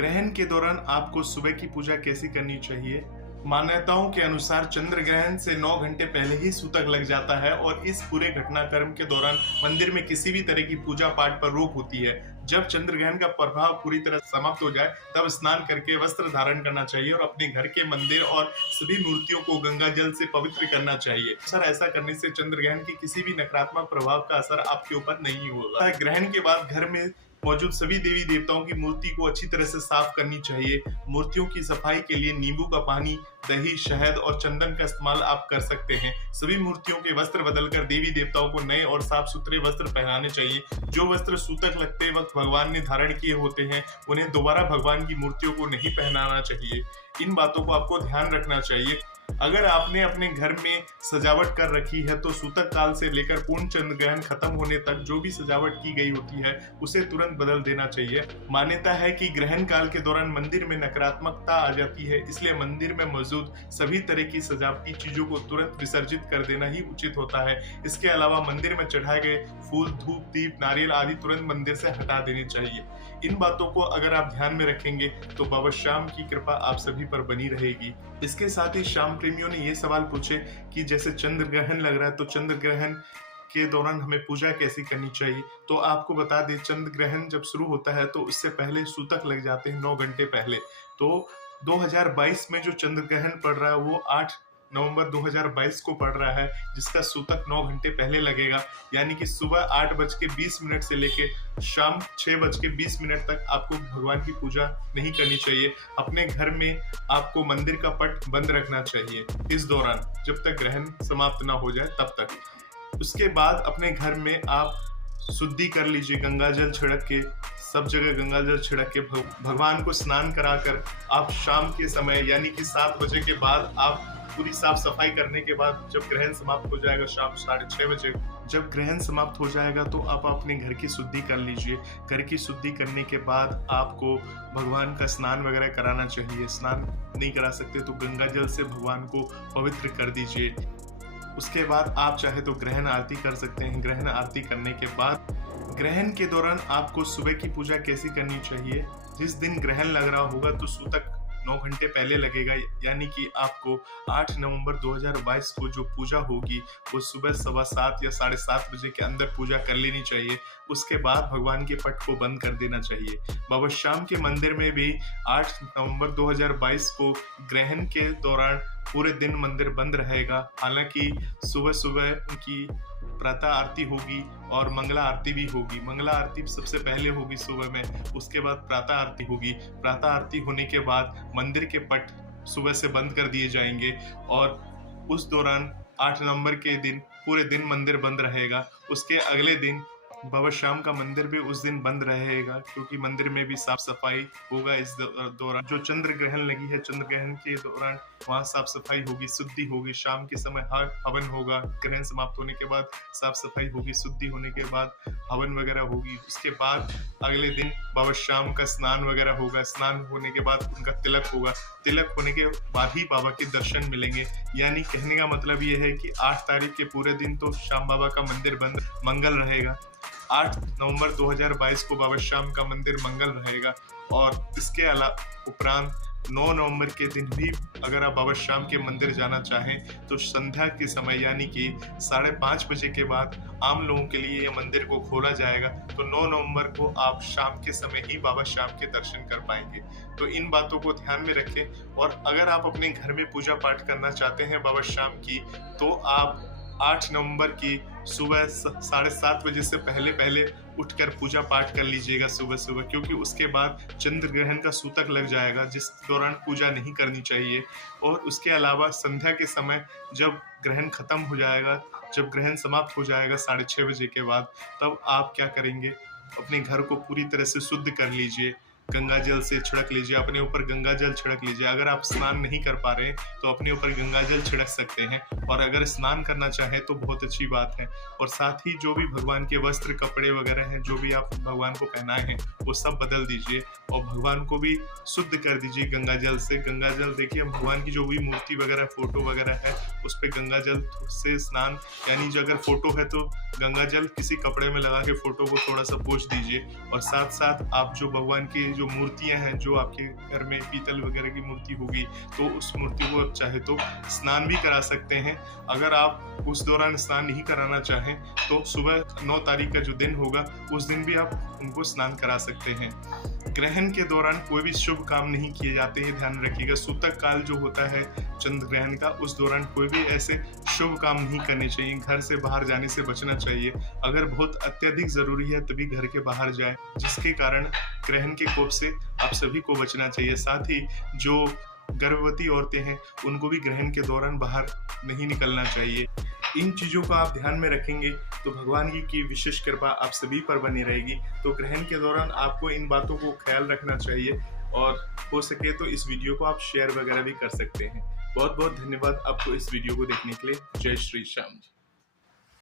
ग्रहण के दौरान आपको सुबह की पूजा कैसी करनी चाहिए? मान्यताओं के अनुसार चंद्र ग्रहण से 9 घंटे पहले ही सूतक लग जाता है और इस पूरे घटनाक्रम के दौरान मंदिर में किसी भी तरह की पूजा पाठ पर रोक होती है। जब चंद्र ग्रहण का प्रभाव पूरी तरह समाप्त हो जाए तब स्नान करके वस्त्र धारण करना चाहिए और अपने घर के मंदिर और सभी मूर्तियों को गंगा जल से पवित्र करना चाहिए। सर, ऐसा करने से चंद्र ग्रहण की किसी भी नकारात्मक प्रभाव का असर आपके ऊपर नहीं होगा। ग्रहण के बाद घर में मौजूद सभी देवी देवताओं की मूर्ति को अच्छी तरह से साफ करनी चाहिए। मूर्तियों की सफाई के लिए नींबू का पानी, दही, शहद और चंदन का इस्तेमाल आप कर सकते हैं। सभी मूर्तियों के वस्त्र बदलकर देवी देवताओं को नए और साफ सुथरे वस्त्र पहनाने चाहिए। जो वस्त्र सूतक लगते वक्त भगवान ने धारण किए होते हैं उन्हें दोबारा भगवान की मूर्तियों को नहीं पहनाना चाहिए। इन बातों को आपको ध्यान रखना चाहिए। अगर आपने अपने घर में सजावट कर रखी है तो सूतक काल से लेकर पूर्ण चंद्र ग्रहण खत्म होने तक जो भी सजावट की गई होती है उसे तुरंत बदल देना चाहिए। मान्यता है कि ग्रहण काल के दौरान मंदिर में नकारात्मकता आ जाती है, इसलिए मंदिर में मौजूद सभी तरह की सजावटी चीजों को तुरंत विसर्जित कर देना ही उचित होता है। इसके अलावा मंदिर में चढ़ाए गए फूल, धूप, दीप, नारियल आदि तुरंत मंदिर से हटा देने चाहिए। इन बातों को अगर आप ध्यान में रखेंगे तो बाबा श्याम की कृपा आप सभी पर बनी रहेगी। इसके साथ ही श्याम प्रेमियों ने ये सवाल पूछे कि जैसे चंद्र ग्रहण लग रहा है तो चंद्र ग्रहण के दौरान हमें पूजा कैसी करनी चाहिए। तो आपको बता दें, चंद्र ग्रहण जब शुरू होता है तो उससे पहले सूतक लग जाते हैं 9 घंटे पहले। तो 2022 में जो चंद्र ग्रहण पड़ रहा है वो 8 नवंबर 2022 को पड़ रहा है, जिसका सूतक 9 घंटे पहले लगेगा। यानी कि सुबह 8:20 से लेके शाम 6:20 तक आपको भगवान की पूजा नहीं करनी चाहिए। अपने घर में आपको मंदिर का पट बंद रखना चाहिए इस दौरान, जब तक ग्रहण समाप्त ना हो जाए तब तक। उसके बाद अपने घर में आप शुद्धि कर लीजिए, गंगा जल छिड़क के, सब जगह गंगा जल छिड़क के भगवान को स्नान कराकर आप शाम के समय यानी कि 7 बजे के बाद आप पूरी साफ सफाई करने के बाद जब ग्रहण समाप्त हो जाएगा शाम 6:30 बजे, जब ग्रहण समाप्त हो जाएगा तो आप अपने घर की शुद्धि कर लीजिए। घर की शुद्धि करने के बाद आपको भगवान का स्नान वगैरह कराना चाहिए। स्नान नहीं करा सकते तो गंगा जल से भगवान को पवित्र कर दीजिए। उसके बाद आप चाहे तो ग्रहण आरती कर सकते हैं। ग्रहण आरती करने के बाद ग्रहण के दौरान आपको सुबह की पूजा कैसी करनी चाहिए? जिस दिन ग्रहण लग रहा होगा तो सूतक 9 घंटे पहले लगेगा, यानी कि आपको 8 नवंबर 2022 को जो पूजा होगी वो सुबह 7:15 या 7:30 बजे के अंदर पूजा कर लेनी चाहिए। उसके बाद भगवान के पट को बंद कर देना चाहिए। बाबा श्याम के मंदिर में भी 8 नवंबर 2022 को ग्रहण के दौरान पूरे दिन मंदिर बंद रहेगा। हालांकि सुबह सुबह उनकी प्रातः आरती होगी और मंगला आरती भी होगी। मंगला आरती सबसे पहले होगी सुबह में, उसके बाद प्रातः आरती होगी। प्रातः आरती होने के बाद मंदिर के पट सुबह से बंद कर दिए जाएंगे और उस दौरान 8 नवंबर के दिन पूरे दिन मंदिर बंद रहेगा। उसके अगले दिन बाबा श्याम का मंदिर भी उस दिन बंद रहेगा, क्योंकि मंदिर में भी साफ सफाई होगा। इस दौरान जो चंद्र ग्रहण लगी है, चंद्र ग्रहण के दौरान वहाँ साफ सफाई होगी, शुद्धि होगी। शाम के समय हवन होगा। ग्रहण समाप्त होने के बाद साफ सफाई होगी, शुद्धि होने के बाद हवन वगैरह होगी। उसके बाद अगले दिन बाबा श्याम का स्नान वगैरह होगा। स्नान होने के बाद उनका तिलक होगा। तिलक होने के बाद ही बाबा के दर्शन मिलेंगे। यानी कहने का मतलब ये है कि 8 तारीख के पूरे दिन तो श्याम बाबा का मंदिर बंद मंगल रहेगा। 8 नवंबर 2022 को बाबा श्याम का मंदिर मंगल रहेगा और इसके अलावा उपरांत 9 नवंबर के दिन भी अगर आप बाबा श्याम के मंदिर जाना चाहें तो संध्या के समय यानी कि 5:30 बजे के बाद आम लोगों के लिए ये मंदिर को खोला जाएगा। तो 9 नवंबर को आप शाम के समय ही बाबा श्याम के दर्शन कर पाएंगे। तो इन बातों को ध्यान में रखें। और अगर आप अपने घर में पूजा पाठ करना चाहते हैं बाबा श्याम की, तो आप 8 नवंबर की सुबह 7:30 बजे से पहले उठकर पूजा पाठ कर लीजिएगा सुबह सुबह, क्योंकि उसके बाद चंद्र ग्रहण का सूतक लग जाएगा, जिस दौरान पूजा नहीं करनी चाहिए। और उसके अलावा संध्या के समय जब ग्रहण खत्म हो जाएगा, जब ग्रहण समाप्त हो जाएगा 6:30 बजे के बाद, तब आप क्या करेंगे, अपने घर को पूरी तरह से शुद्ध कर लीजिए। गंगा जल से छिड़क लीजिए, अपने ऊपर गंगा जल छिड़क लीजिए। अगर आप स्नान नहीं कर पा रहे हैं तो अपने ऊपर गंगा जल छिड़क सकते हैं, और अगर स्नान करना चाहें तो बहुत अच्छी बात है। और साथ ही जो भी भगवान के वस्त्र, कपड़े वगैरह हैं, जो भी आप भगवान को पहनाए हैं, वो सब बदल दीजिए और भगवान को भी शुद्ध कर दीजिए गंगा जल से। गंगा जल देखिए, भगवान की जो भी मूर्ति वगैरह, फोटो वगैरह है, उस पर गंगा जल से स्नान, यानी जो अगर फोटो है तो गंगा जल किसी कपड़े में लगा के फोटो को थोड़ा सा पोंछ दीजिए। और साथ साथ आप जो भगवान की जो मूर्तियां हैं, जो आपके घर में पीतल वगैरह की मूर्ति होगी, तो उस मूर्ति को आप चाहे तो स्नान भी करा सकते हैं। अगर आप उस दौरान स्नान नहीं कराना चाहें तो सुबह 9 तारीख का जो दिन होगा उस दिन भी आप उनको स्नान करा सकते हैं। ग्रहण के दौरान कोई भी शुभ काम नहीं किए जाते हैं, ध्यान रखिएगा। सूतक काल जो होता है चंद्र ग्रहण का, उस दौरान कोई भी ऐसे शुभ काम नहीं करने चाहिए। घर से बाहर जाने से बचना चाहिए। अगर बहुत अत्यधिक जरूरी है तभी घर के बाहर जाए, जिसके कारण ग्रहण के कोप से आप सभी को बचना चाहिए। साथ ही जो गर्भवती औरतें हैं उनको भी ग्रहण के दौरान बाहर नहीं निकलना चाहिए। इन चीज़ों को आप ध्यान में रखेंगे तो भगवान की विशेष कृपा आप सभी पर बनी रहेगी। तो ग्रहण के दौरान आपको इन बातों को ख्याल रखना चाहिए, और हो सके तो इस वीडियो को आप शेयर वगैरह भी कर सकते हैं। बहुत बहुत धन्यवाद आपको इस वीडियो को देखने के लिए। जय श्री श्याम।